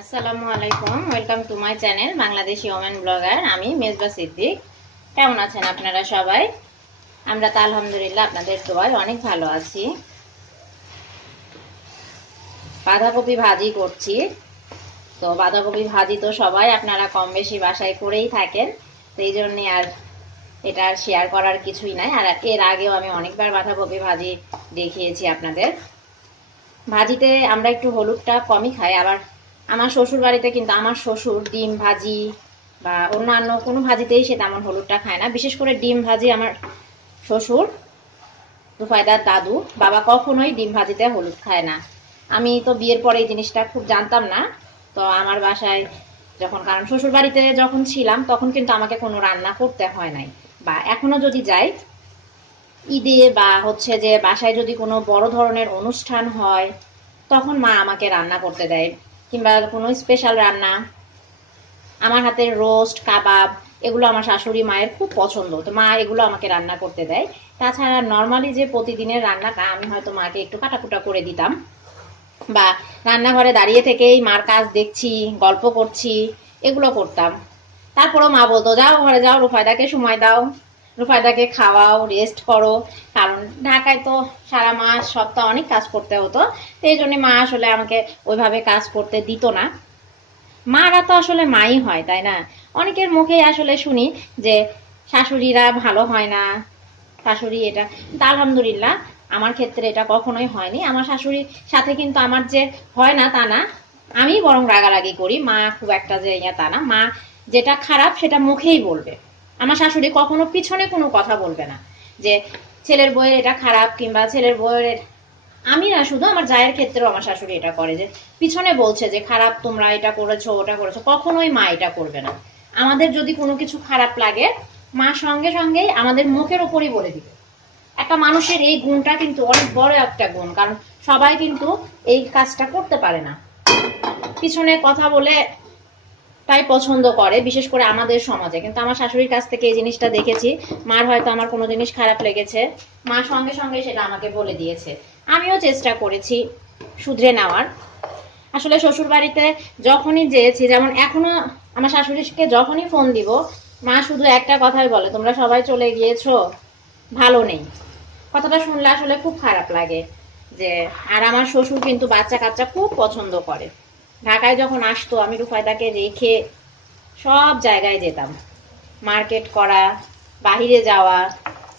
আসসালামু আলাইকুম welcome to my channel Bangladeshi women blogger আমি মেজবা সিদ্দিক। কেমন আছেন আপনারা সবাই? আমরা তো আলহামদুলিল্লাহ আপনাদের দোয়ায় অনেক ভালো আছি। বাঁধাকপি ভাজি করছি। তো বাঁধাকপি ভাজি তো সবাই আপনারা কম বেশি বাসায় করেই থাকেন। এই জন্যে আর এটা আর শেয়ার করার কিছুই নাই। আর এর আগেও আমি অনেকবার বাঁধাকপি ভাজি দেখিয়েছি আপনাদের। ভাজিতে আমরা একটু হলুদটা কমই খাই, আবার আমার শ্বশুর বাড়িতে কিন্তু আমার শ্বশুর ডিম ভাজি বা অন্যান্য কোনো ভাজিতেই সে তেমন হলুদটা খায় না। বিশেষ করে ডিম ভাজি আমার শ্বশুর রুফায়দার দাদু, বাবা কখনোই ডিম ভাজিতে হলুদ খায় না। আমি তো বিয়ের পরে এই জিনিসটা খুব জানতাম না। তো আমার বাসায় যখন, কারণ শ্বশুর বাড়িতে যখন ছিলাম তখন কিন্তু আমাকে কোনো রান্না করতে হয় নাই। বা এখনও যদি যাই, ঈদে বা হচ্ছে যে বাসায় যদি কোনো বড় ধরনের অনুষ্ঠান হয়, তখন মা আমাকে রান্না করতে দেয়। কিংবা কোনো স্পেশাল রান্না, আমার হাতের রোস্ট কাবাব এগুলো আমার শাশুড়ি মায়ের খুব পছন্দ। তো মা এগুলো আমাকে রান্না করতে দেয়। তাছাড়া নর্মালি যে প্রতিদিনের রান্নাটা আমি হয়তো মাকে একটু কাটাকুটা করে দিতাম বা রান্নাঘরে দাঁড়িয়ে থেকেই মার কাজ দেখছি, গল্প করছি, এগুলো করতাম। তারপরেও মা বলতো, যাও ঘরে যাও রুফায়দাকে সময় দাও। রুফায়দাকে খাওয়াও রেস্ট করো। কারণ ঢাকায় তো সারা মাস, সপ্তাহ অনেক কাজ করতে হতো। তো এই জন্য মা আসলে আমাকে ওইভাবে কাজ করতে দিত না। মারা তো আসলে মাই হয়, তাই না? অনেকের মুখেই আসলে শুনি যে শাশুড়িরা ভালো হয় না। শাশুড়ি এটা আলহামদুলিল্লাহ আমার ক্ষেত্রে এটা কখনোই হয়নি। আমার শাশুড়ির সাথে কিন্তু আমার যে হয় না তা না। আমি বরং রাগারাগি করি। মা খুব একটা যে ইয়া তা না। মা যেটা খারাপ সেটা মুখেই বলবে। আমার শাশুড়ি কখনো পিছনে কোনো কথা বলবে না যে ছেলের বইয়ের এটা খারাপ কিংবা ছেলের বইয়ের আমি না শুধু আমার জায়ের ক্ষেত্রেও আমার শাশুড়ি এটা করে যে পিছনে বলছে যে খারাপ তোমরা এটা করেছ, ওটা করেছ। কখনোই মা এটা করবে না। আমাদের যদি কোনো কিছু খারাপ লাগে, মা সঙ্গে সঙ্গেই আমাদের মুখের ওপরই বলে দিবে। একটা মানুষের এই গুণটা কিন্তু অনেক বড় একটা গুণ, কারণ সবাই কিন্তু এই কাজটা করতে পারে না। পিছনে কথা বলে তাই পছন্দ করে, বিশেষ করে আমাদের সমাজে। কিন্তু আমার শাশুড়ির কাছ থেকে এই জিনিসটা দেখেছি। মার হয়তো আমার কোনো জিনিস খারাপ লেগেছে। মা সঙ্গে সঙ্গে সেটা আমাকে বলে দিয়েছে। আমিও চেষ্টা করেছি শুধরে নেওয়ার। আসলে শ্বশুর বাড়িতে যখনই যেয়েছি, যেমন এখনও আমার শাশুড়িকে যখনই ফোন দিব, মা শুধু একটা কথাই বলে, তোমরা সবাই চলে গিয়েছো, ভালো নেই। কথাটা শুনলে আসলে খুব খারাপ লাগে যে, আর আমার শ্বশুর কিন্তু বাচ্চা কাচ্চা খুব পছন্দ করে। ঢাকায় যখন আসতো, আমি রুফায়দাকে রেখে সব জায়গায় যেতাম। মার্কেট করা, বাহিরে যাওয়া,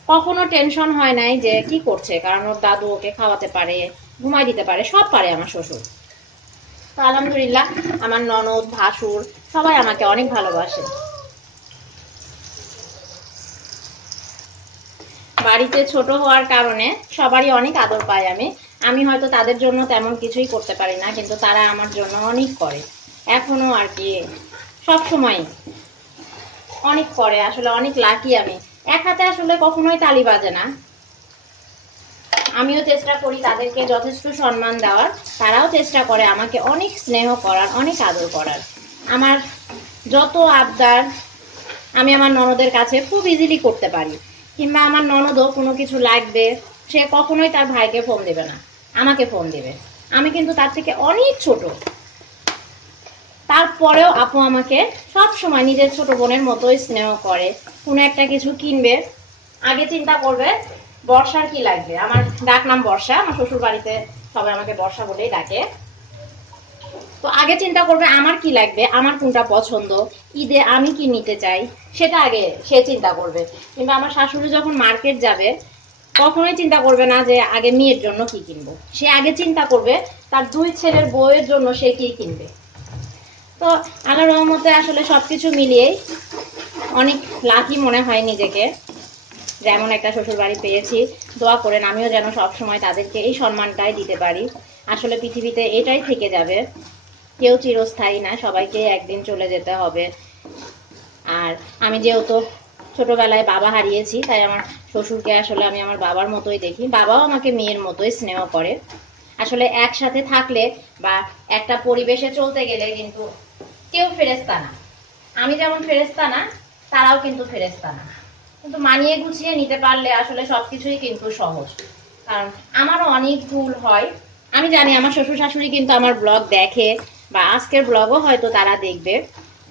কখনো টেনশন হয় নাই যে কি করছে, কারণ ওর দাদু ওকে খাওয়াতে পারে ঘুমাই দিতে পারে, সব পারে আমার শ্বশুর। তো আলহামদুলিল্লাহ, আমার ননদ, ভাসুর সবাই আমাকে অনেক ভালোবাসে। বাড়িতে ছোট হওয়ার কারণে সবারই অনেক আদর পাই আমি। আমি হয়তো তাদের জন্য তেমন কিছুই করতে পারি না, কিন্তু তারা আমার জন্য অনেক করে। এখনও আর কি সব সময় অনেক করে, আসলে অনেক লাকি আমি। এক হাতে আসলে কখনোই তালি বাজে না। আমিও চেষ্টা করি তাদেরকে যথেষ্ট সম্মান দেওয়ার। তারাও চেষ্টা করে আমাকে অনেক স্নেহ করার, অনেক আদর করার। আমার যত আবদার আমি আমার ননদের কাছে খুব ইজিলি করতে পারি। কিংবা আমার ননদও কোনো কিছু লাগবে, সে কখনোই তার ভাইকে ফোন দেবে না। আমাকে ফোন দেবে। আমি কিন্তু তার থেকে অনেক ছোট। তারপরেও আপু আমাকে সব সময় নিজের ছোট বোনের মতোই স্নেহ করে। কোনো একটা কিছু কিনবে, আগে চিন্তা করবে, বর্ষার কি লাগবে? আমার ডাক নাম বর্ষা, আমার শ্বশুর বাড়িতে সবাই আমাকে বর্ষা বলেই ডাকে। তো আগে চিন্তা করবে আমার কি লাগবে, আমার কোনটা পছন্দ, ঈদে আমি কি নিতে চাই, সেটা আগে সে চিন্তা করবে। কিংবা আমার শাশুড়ি যখন মার্কেট যাবে কখনোই চিন্তা করবে না যে আগে মেয়ের জন্য কি কিনবো। সে আগে চিন্তা করবে তার দুই ছেলের বউয়ের জন্য সে কি কিনবে। তো আল্লাহ রহমতে আসলে সবকিছু মিলিয়েই অনেক লাকি মনে হয় নিজেকে। যেমন একটা শ্বশুর বাড়ি পেয়েছি, দোয়া করেন, আমিও যেন সবসময় তাদেরকে এই সম্মানটাই দিতে পারি। আসলে পৃথিবীতে এটাই থেকে যাবে। কেউ চিরস্থায়ী না, সবাইকে একদিন চলে যেতে হবে। আর আমি যেহেতু ছোটবেলায় বাবা হারিয়েছি, তাই আমার শ্বশুরকে আসলে আমি আমার বাবার মতোই দেখি। বাবাও আমাকে মেয়ের মতোই স্নেহ করে। আসলে একসাথে থাকলে বা একটা পরিবেশে চলতে গেলে কিন্তু কেউ ফেরেস্তা না। আমি যেমন ফেরেস্তা না, তারাও কিন্তু ফেরেস্তা না। কিন্তু মানিয়ে গুছিয়ে নিতে পারলে আসলে সবকিছুই কিন্তু সহজ। কারণ আমারও অনেক ভুল হয়। আমি জানি আমার শ্বশুর শাশুড়ি কিন্তু আমার ব্লগ দেখে বা আজকের ব্লগও হয়তো তারা দেখবে।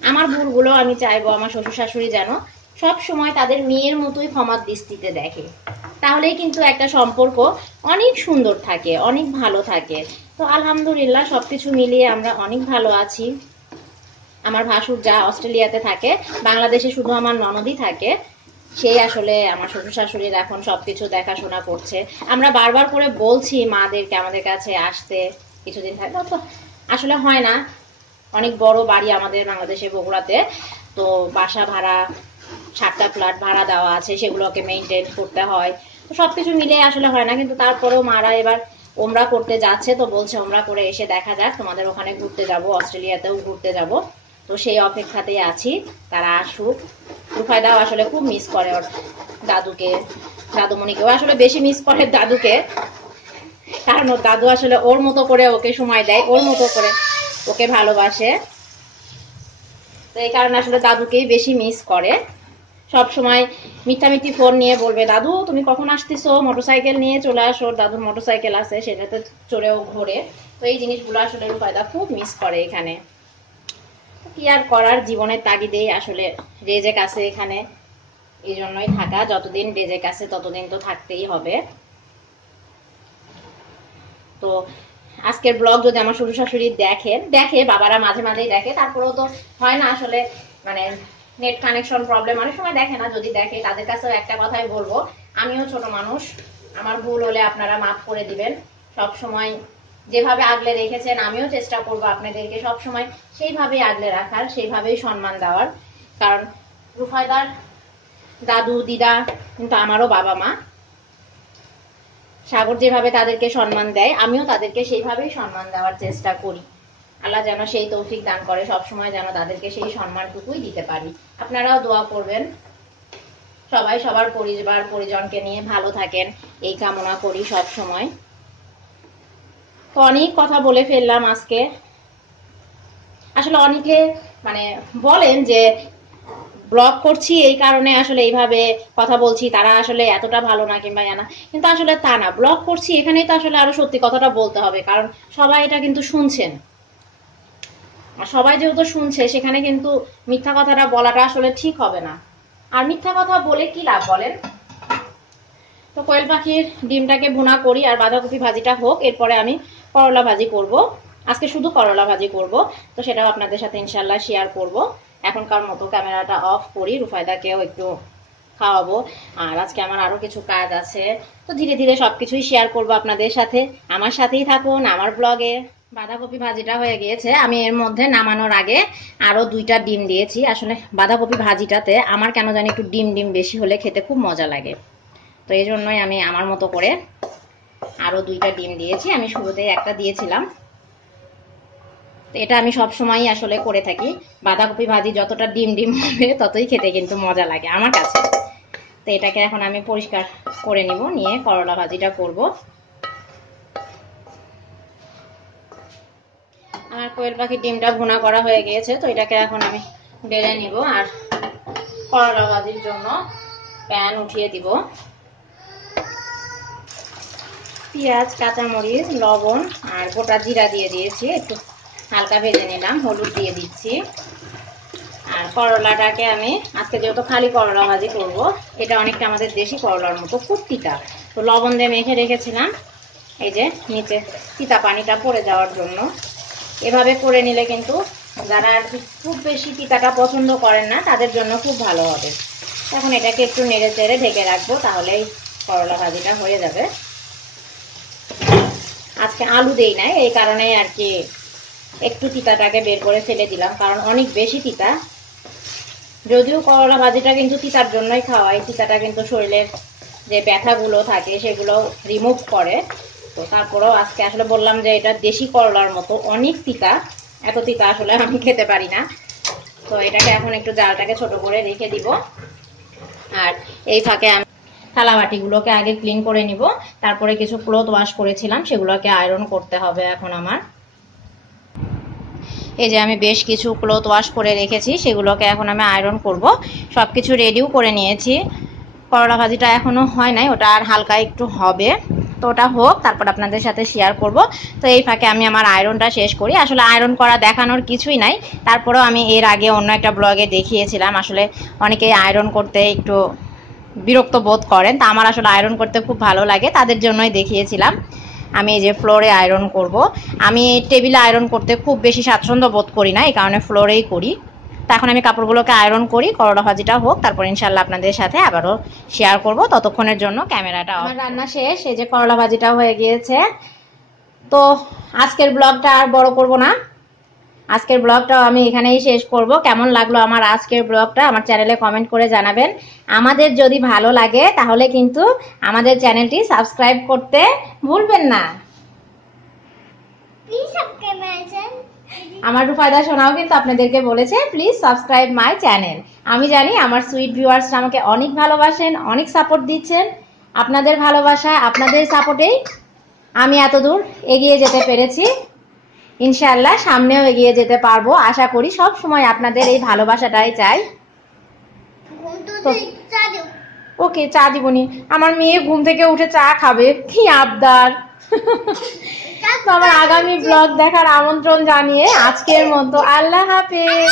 আমার ভুলগুলো আমি চাইব আমার শ্বশুর শাশুড়ি যেন সব সময় তাদের মেয়ের মতোই ক্ষমার দৃষ্টিতে দেখে। তাহলেই কিন্তু একটা সম্পর্ক অনেক সুন্দর থাকে, অনেক ভালো থাকে। তো আলহামদুলিল্লাহ সবকিছু মিলিয়ে আমরা অনেক ভালো আছি। আমার ভাসুর যা অস্ট্রেলিয়াতে থাকে, বাংলাদেশে শুধু আমার ননদই থাকে, সেই আসলে আমার শ্বশুর শাশুড়ির এখন সবকিছু দেখাশোনা করছে। আমরা বারবার করে বলছি মাদেরকে আমাদের কাছে আসতে, কিছুদিন থাকবে তো আসলে হয় না। অনেক বড় বাড়ি আমাদের বাংলাদেশে বগুড়াতে, তো বাসা ভাড়া সাতটা ফ্ল্যাট ভাড়া দেওয়া আছে, সেগুলোকে মেনটেন করতে হয়। তো সবকিছু মিলে আসলে হয় না, কিন্তু তারপরেও মারা এবার ওমরা করতে যাচ্ছে, তো বলছে ওমরা করে এসে দেখা যাক, তোমাদের ওখানে ঘুরতে যাব, অস্ট্রেলিয়াতেও ঘুরতে যাব। তো সেই অপেক্ষাতেই আছি, তারা আসুক। রুফায়দাও আসলে খুব মিস করে ওর দাদুকে, দাদুমণিকেও। আসলে বেশি মিস করে দাদুকে, কারণ ওর দাদু আসলে ওর মতো করে ওকে সময় দেয়, ওর মতো করে ওকে ভালোবাসে। তো এই কারণে আসলে দাদুকেই বেশি মিস করে। সব সময় মিথ্যামিথ্যি ফোন নিয়ে বলবে, দাদু, তুমি কখন আসতেছো? মোটরসাইকেল নিয়ে চলে আসো। দাদুর মোটরসাইকেল আছে, সেটাতে চড়েও ঘোরে। তো এই জিনিসগুলো আসলে রূপায়দা খুব মিস করে এখানে। কি আর করার? জীবনের তাগিদেই আসলে রেজেক আছে এখানে। এই জন্যই থাকা। যতদিন রেজেক আছে, ততদিন তো থাকতেই হবে। তো আজকের ব্লগ যদি আমার শ্বশুর শাশুড়ি দেখেন, দেখে, বাবারা মাঝে মাঝেই দেখে, তারপরেও তো হয় না আসলে মানে নেট কানেকশন প্রবলেম অনেক সময় দেখে না, যদি দেখে, তাদের কাছেও একটা কথাই বলব। আমিও ছোট মানুষ, আমার ভুল হলে আপনারা মাফ করে দিবেন। সব সময় যেভাবে আগলে রেখেছেন, আমিও চেষ্টা করব আপনাদেরকে সব সময় সেইভাবে আগলে রাখার, সেইভাবেই সম্মান দেওয়ার। কারণ রুফায়দার দাদু, দিদা, কিন্তু আমারও বাবা মা, সাগর যেভাবে তাদেরকে সম্মান দেয়, আমিও তাদেরকে সেইভাবেই সম্মান দেওয়ার চেষ্টা করি। আল্লাহ যেন সেই তৌফিক দান করে সব সময় যেন তাদেরকে সেই সম্মানটুকুই দিতে পারি। আপনারাও দোয়া করবেন। সবাই সবার পরিবার, পরিজনকে নিয়ে ভালো থাকেন। এই কামনা করি সব সময় অনেক কথা বলে ফেললাম আজকে। আসলে অনেকে মানে বলেন যে, ব্লগ করছি এই কারণে আসলে এইভাবে কথা বলছি, তারা আসলে এতটা ভালো না কিংবা জানা কিন্তু আসলে তা না, ব্লগ করছি এখানেই তো আসলে আরও সত্যি কথাটা বলতে হবে, কারণ সবাই এটা কিন্তু শুনছেন। আর সবাই যেহেতু শুনছে, সেখানে কিন্তু মিথ্যা কথাটা বলাটা আসলে ঠিক হবে না। আর মিথ্যা কথা বলে কি লাভ বলেন? তো কোয়েল পাখির ডিমটাকে ভুনা করি আর বাঁধাকপি ভাজিটা হোক, এরপরে আমি করলা ভাজি করব। আজকে শুধু করলা ভাজি করব, তো সেটাও আপনাদের সাথে ইনশাল্লাহ শেয়ার করব। এখনকার মতো ক্যামেরাটা অফ করি, রুফায়দাকেও একটু খাওয়াবো। আর আজকে আমার আরও কিছু কাজ আছে, তো ধীরে ধীরে সবকিছুই শেয়ার করব আপনাদের সাথে। আমার সাথেই থাকুন, আমার ব্লগে বাঁধাকপি ভাজিটা হয়ে গিয়েছে। আমি এর মধ্যে নামানোর আগে আরও দুইটা ডিম দিয়েছি। আসলে বাঁধাকপি ভাজিটাতে আমার কেন জানি একটু ডিম ডিম বেশি হলে খেতে খুব মজা লাগে। তো এই জন্যই আমি আমার মতো করে আরও দুইটা ডিম দিয়েছি। আমি শুরুতেই একটা দিয়েছিলাম। তো এটা আমি সব সময়ই আসলে করে থাকি। বাঁধাকপি ভাজি যতটা ডিম ডিম হবে ততই খেতে কিন্তু মজা লাগে আমার কাছে। তো এটাকে এখন আমি পরিষ্কার করে নিব। নিয়ে করলা ভাজিটা করব। আমার কোয়েল পাখির ডিমটা ভুনা করা হয়ে গিয়েছে, তো এটাকে এখন আমি বেড়ে নিব আর করলা ভাজির জন্য প্যান উঠিয়ে দিব। পেঁয়াজ, কাঁচামরিচ, লবণ আর গোটা জিরা দিয়ে দিয়েছি, একটু হালকা ভেজে নিলাম, হলুদ দিয়ে দিচ্ছি। আর করলাটাকে আমি আজকে যেহেতু খালি করলা ভাজি করব, এটা অনেকটা আমাদের দেশি করলার মতো খুব তিতা তো লবণ দিয়ে মেখে রেখেছিলাম, এই যে নিচে তিতা পানিটা পড়ে যাওয়ার জন্য। এভাবে করে নিলে কিন্তু যারা আর খুব বেশি তিতাটা পছন্দ করেন না, তাদের জন্য খুব ভালো হবে। এখন এটাকে একটু নেড়ে চেড়ে ঢেকে রাখব, তাহলেই করলা ভাজিটা হয়ে যাবে। আজকে আলু দেই নাই, এই কারণে আর কি একটু তিতাটাকে বের করে ফেলে দিলাম, কারণ অনেক বেশি তিতা। যদিও করলা ভাজিটা কিন্তু তিতার জন্যই খাওয়াই তিতাটা কিন্তু শরীরের যে ব্যথাগুলো থাকে সেগুলো রিমুভ করে। তো তারপরেও আজকে আসলে বললাম যে এটা দেশি করলার মতো, অনেক তিতা এত তিতা আসলে আমি খেতে পারি না। তো এটাকে এখন একটু জালটাকে ছোট করে রেখে দিব। আর এই ফাঁকে আমি থালা বাটিগুলোকে আগে ক্লিন করে নিব। তারপরে কিছু ক্লোথ ওয়াশ করেছিলাম, সেগুলোকে আয়রন করতে হবে এখন আমার। এই যে আমি বেশ কিছু ক্লোথ ওয়াশ করে রেখেছি, সেগুলোকে এখন আমি আয়রন করব। সব কিছু রেডিও করে নিয়েছি। করলা ভাজিটা এখনও হয় নাই, ওটা আর হালকা একটু হবে। ওটা হোক, তারপর আপনাদের সাথে শেয়ার করব। তো এই ফাঁকে আমি আমার আয়রনটা শেষ করি। আসলে আয়রন করা দেখানোর কিছুই নাই। তারপরেও আমি এর আগে অন্য একটা ব্লগে দেখিয়েছিলাম। আসলে অনেকেই আয়রন করতে একটু বিরক্ত বোধ করেন। তা আমার আসলে আয়রন করতে খুব ভালো লাগে। তাদের জন্যই দেখিয়েছিলাম। আমি এই যে ফ্লোরে আয়রন করব। আমি টেবিলে আয়রন করতে খুব বেশি স্বাচ্ছন্দ্য বোধ করি না। এই কারণে ফ্লোরেই করি। তো এখন আমি কাপড়গুলোকে আয়রন করি করলা ভাজিটা হোক তারপর ইনশাল্লাহ আপনাদের সাথে আবারও শেয়ার করব ততক্ষণের জন্য ক্যামেরাটা আমার রান্না শেষ এই যে করলা ভাজিটা হয়ে গিয়েছে। তো আজকের ব্লগটা আর বড় করব না। আজকের ব্লগটা আমি এখানেই শেষ করব। কেমন লাগল আমার আজকের ব্লগটা আমার চ্যানেলে কমেন্ট করে জানাবেন। আমাদের যদি ভালো লাগে তাহলে কিন্তু আমাদের চ্যানেলটি সাবস্ক্রাইব করতে ভুলবেন না। Please subscribe my channel. আমার রুফায়দা সোনাও কিন্তু আপনাদেরকে বলেছে প্লিজ সাবস্ক্রাইব মাই চ্যানেল আমি জানি আমার সুইট ভিউয়ার্সরা আমাকে অনেক ভালোবাসেন অনেক সাপোর্ট দিচ্ছেন। আপনাদের ভালোবাসা আপনাদের সাপোর্টেই আমি এত দূর এগিয়ে যেতে পেরেছি। ইনশাআল্লাহ সামনেও এগিয়ে যেতে পারব। আশা করি সব সময় আপনাদের এই ভালোবাসাটাই চাই। ওকে চা দিবনি। আমার মেয়ে ঘুম থেকে উঠে চা খাবে। কি আবদার। তো আগামী ব্লগ দেখার আমন্ত্রণ জানিয়ে আজকের মতো আল্লাহ হাফেজ।